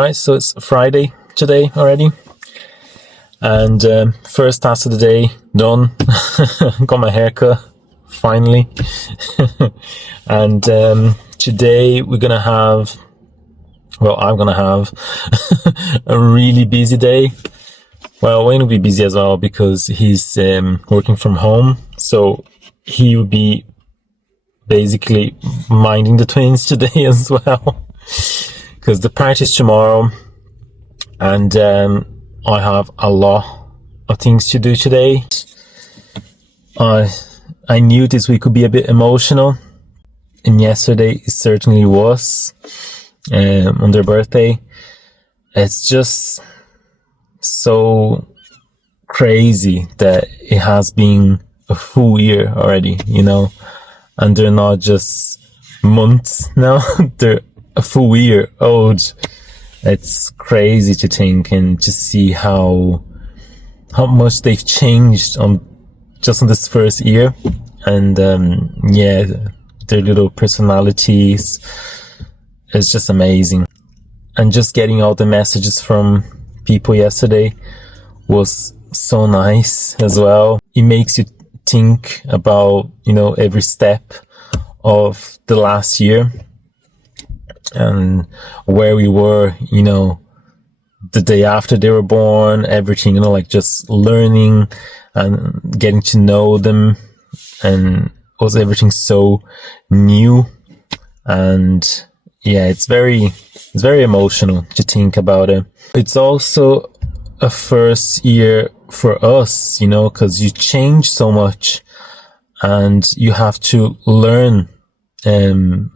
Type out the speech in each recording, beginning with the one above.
Right, so it's Friday today already, and first task of the day done. Got my haircut finally. And today we're gonna have, well, I'm gonna have a really busy day. Well, Wayne will be busy as well because he's working from home, so he will be basically minding the twins today as well, because the practice tomorrow, and I have a lot of things to do today. I knew this week would be a bit emotional, and yesterday it certainly was. On their birthday, it's just so crazy that it has been a full year already, you know, and they're not just months now, they're a full year old. It's crazy to think and to see how much they've changed on this first year. And yeah, their little personalities is just amazing. And just getting all the messages from people yesterday was so nice as well. It makes you think about, you know, every step of the last year and where we were, you know, the day after they were born, everything, you know, like just learning and getting to know them, and was everything so new. And yeah, it's very emotional to think about it. It's also a first year for us, you know, because you change so much and you have to learn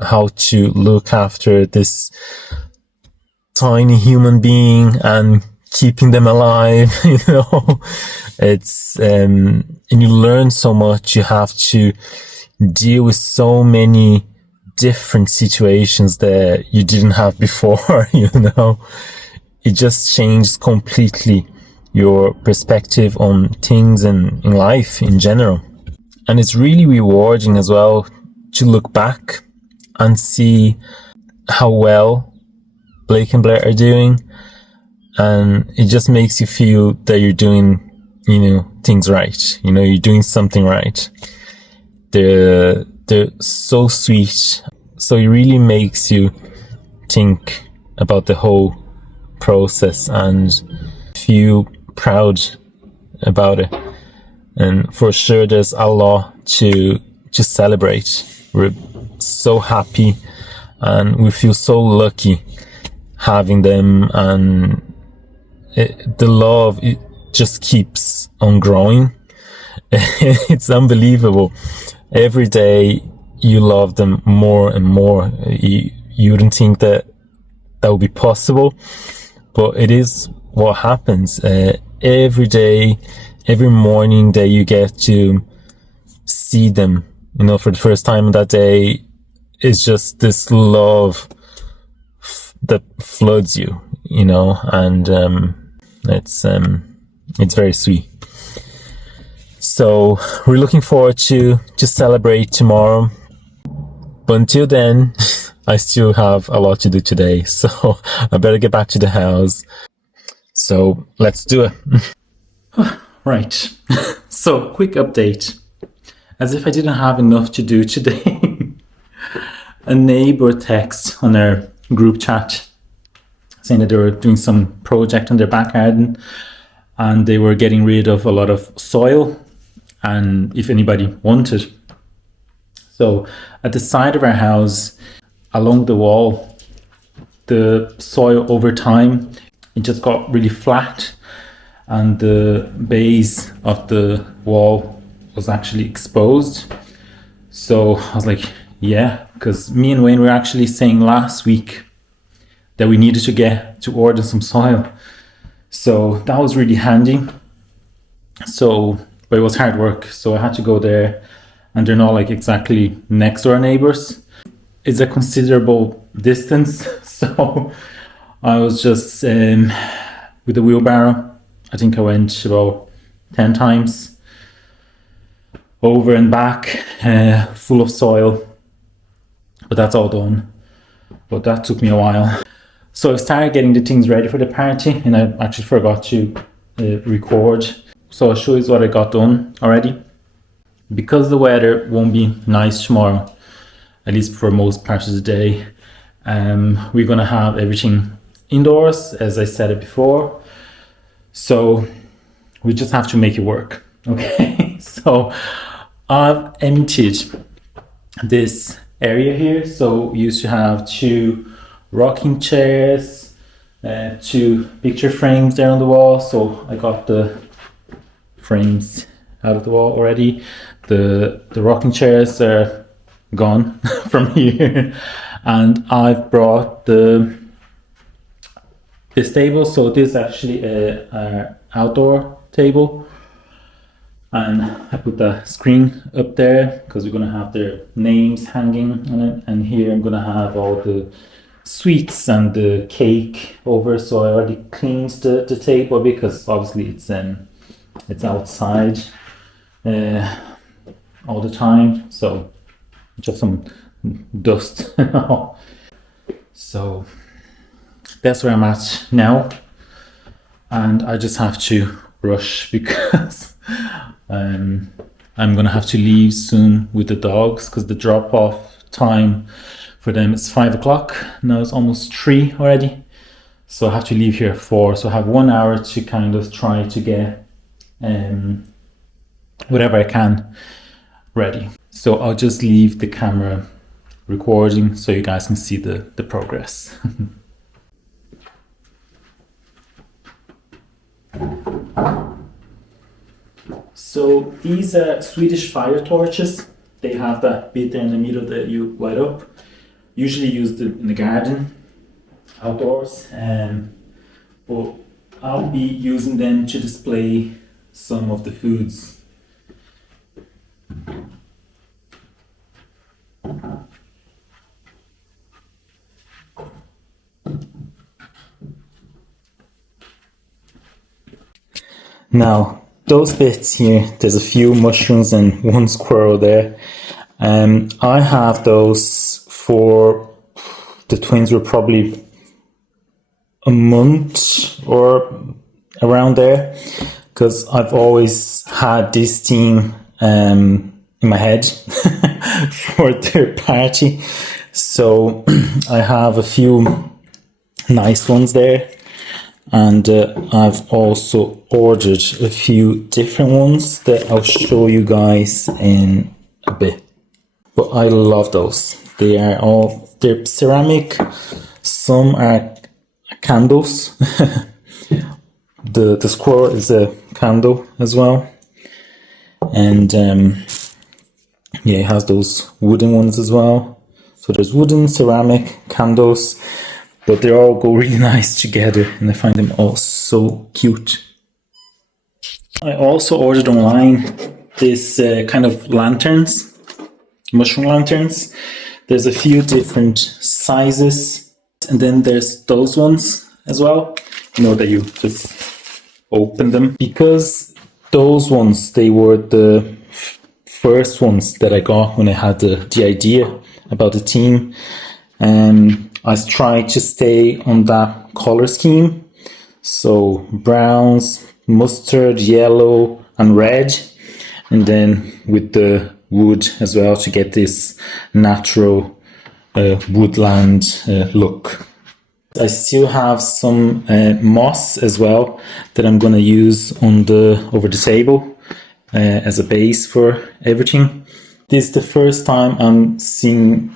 how to look after this tiny human being and keeping them alive, you know. It's and you learn so much. You have to deal with so many different situations that you didn't have before, you know. It just changes completely your perspective on things and in life in general. And it's really rewarding as well to look back and see how well Blake and Blair are doing, and it just makes you feel that you're doing, you know, things right. You know, you're doing something right. They're so sweet. So it really makes you think about the whole process and feel proud about it. And for sure, there's a lot to celebrate. We're so happy and we feel so lucky having them, and the love, it just keeps on growing. It's unbelievable. Every day you love them more and more. You wouldn't think that would be possible, but it is what happens. Every day, every morning that you get to see them, you know, for the first time that day, is just this love that floods you, you know, and it's very sweet. So we're looking forward to celebrate tomorrow. But until then, I still have a lot to do today, so I better get back to the house. So let's do it. Right. So quick update. As if I didn't have enough to do today. A neighbor text on our group chat saying that they were doing some project on their back garden and they were getting rid of a lot of soil, and if anybody wanted. So at the side of our house, along the wall, the soil over time, it just got really flat, and the base of the wall was actually exposed. So I was like, yeah, because me and Wayne were actually saying last week that we needed to order some soil. So that was really handy. So, but it was hard work. So I had to go there, and they're not like exactly next door neighbors. It's a considerable distance. So I was just with the wheelbarrow. I think I went about 10 times over and back, full of soil. But that's all done. But that took me a while. So I've started getting the things ready for the party, and I actually forgot to record. So I'll show you what I got done already. Because the weather won't be nice tomorrow, at least for most parts of the day, we're gonna have everything indoors, as I said it before. So we just have to make it work, okay? So I've emptied this area here. So we used to have 2 rocking chairs, 2 picture frames there on the wall. So I got the frames out of the wall already. The rocking chairs are gone from here, and I've brought this table. So this is actually a outdoor table, and I put the screen up there because we're gonna have their names hanging on it, and here I'm gonna have all the sweets and the cake over. So I already cleaned the table because obviously it's outside all the time, so just some dust. So that's where I'm at now, and I just have to rush because I'm gonna have to leave soon with the dogs, because the drop-off time for them is 5 o'clock. Now it's almost 3 already, so I have to leave here at 4. So I have 1 hour to kind of try to get whatever I can ready. So I'll just leave the camera recording so you guys can see the progress. So these are Swedish fire torches. They have that bit there in the middle that you light up. Usually used in the garden, outdoors, but I'll be using them to display some of the foods. Now, those bits here, there's a few mushrooms and 1 squirrel there. I have those for the twins were probably a month or around there, because I've always had this theme in my head for their party. So I have a few nice ones there, and I've also ordered a few different ones that I'll show you guys in a bit. But I love those. They're ceramic. Some are candles. The squirrel is a candle as well, and yeah, it has those wooden ones as well. So there's wooden, ceramic, candles, but they all go really nice together, and I find them all so cute. I also ordered online this kind of lanterns, mushroom lanterns. There's a few different sizes, and then there's those ones as well, that you just open them. Because those ones, they were the first ones that I got when I had the idea about the theme, and I tried to stay on that color scheme. So browns, mustard, yellow and red, and then with the wood as well to get this natural woodland look. I still have some moss as well that I'm gonna use over the table as a base for everything. This is the first time I'm seeing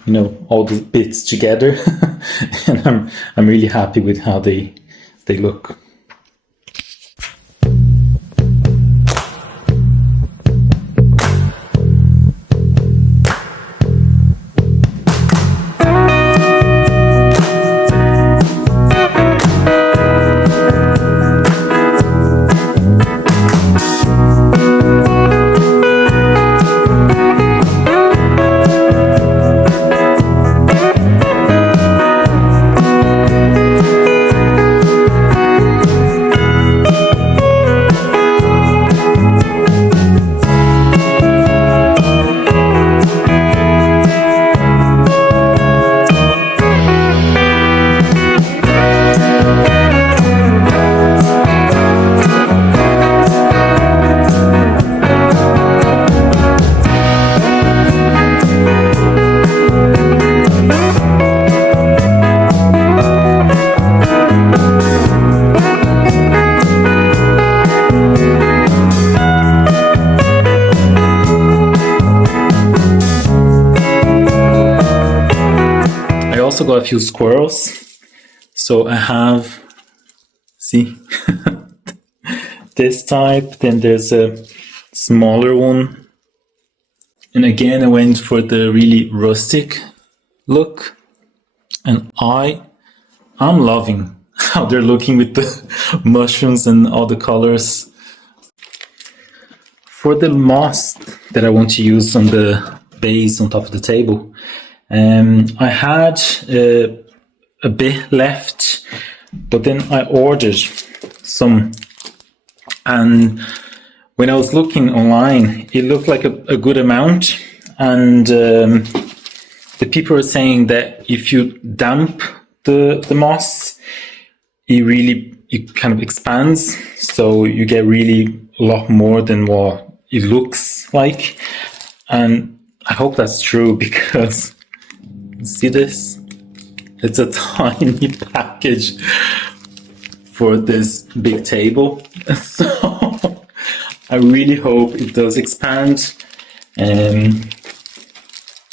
all the bits together, and I'm really happy with how they look. also got a few squirrels. So I have, see, this type. Then there's a smaller one. And again, I went for the really rustic look. And I'm loving how they're looking with the mushrooms and all the colors. For the moss that I want to use on the base on top of the table, I had a bit left, but then I ordered some. And when I was looking online, it looked like a good amount. And the people are saying that if you damp the moss, it kind of expands. So you get really a lot more than what it looks like. And I hope that's true, because see this? It's a tiny package for this big table. So I really hope it does expand.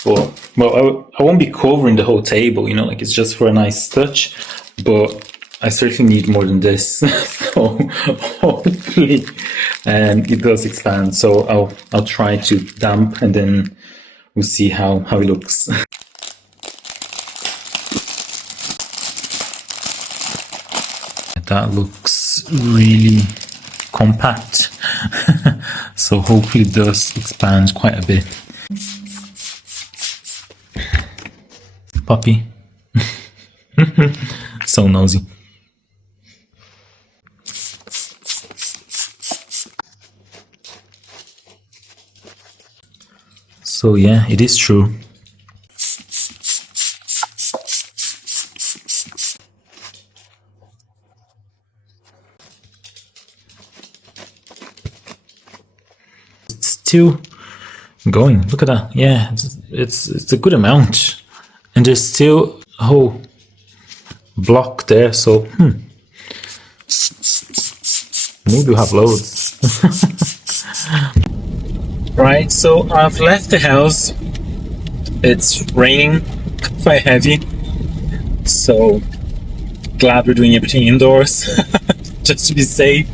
Well, I won't be covering the whole table, you know, like it's just for a nice touch, but I certainly need more than this. So hopefully it does expand. So I'll try to damp, and then we'll see how it looks. That looks really compact. So hopefully it does expand quite a bit. Puppy. So nosy. So yeah, it is true. It's still going. Look at that. Yeah, it's a good amount. And there's still a whole block there, so maybe we'll have loads. Right, so I've left the house. It's raining quite heavy, so glad we're doing everything indoors just to be safe.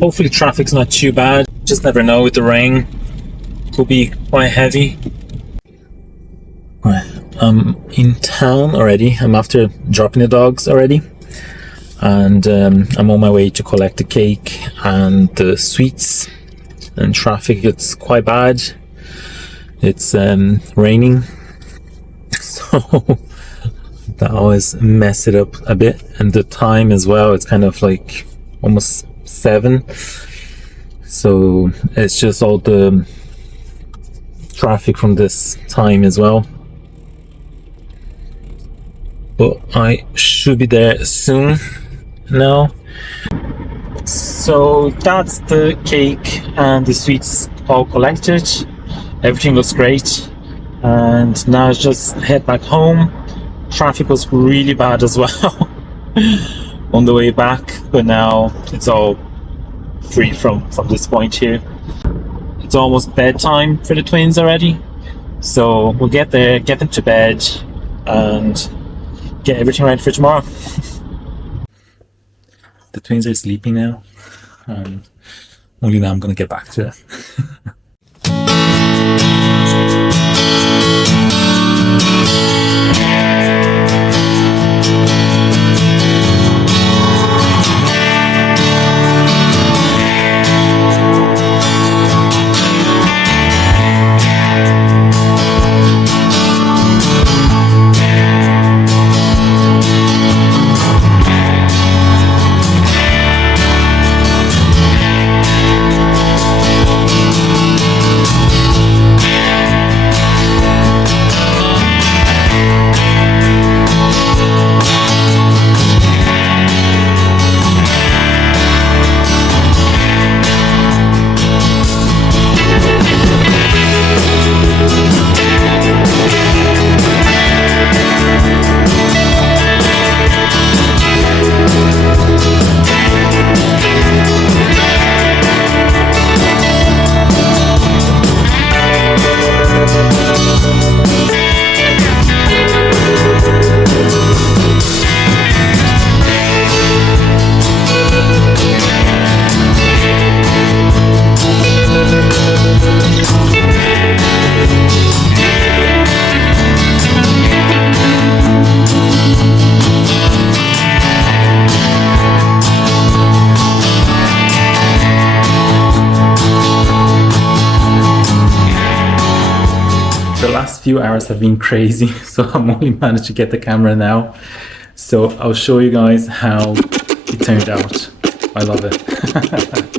Hopefully traffic's not too bad. Just never know with the rain. Could be quite heavy. I'm in town already. I'm after dropping the dogs already, and I'm on my way to collect the cake and the sweets. And traffic gets quite bad. It's raining, so that always mess it up a bit. And the time as well, it's kind of like almost 7, so it's just all the traffic from this time as well. But I should be there soon now. So that's the cake and the sweets all collected. Everything looks great, and now it's just head back home. Traffic was really bad as well on the way back, but now it's all free from this point here. It's almost bedtime for the twins already, so we'll get there, get them to bed, and get everything ready for tomorrow. The twins are sleeping now, and only now I'm gonna get back to it. The last few hours have been crazy, so I'm only managed to get the camera now. So I'll show you guys how it turned out. I love it.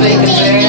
Thank you.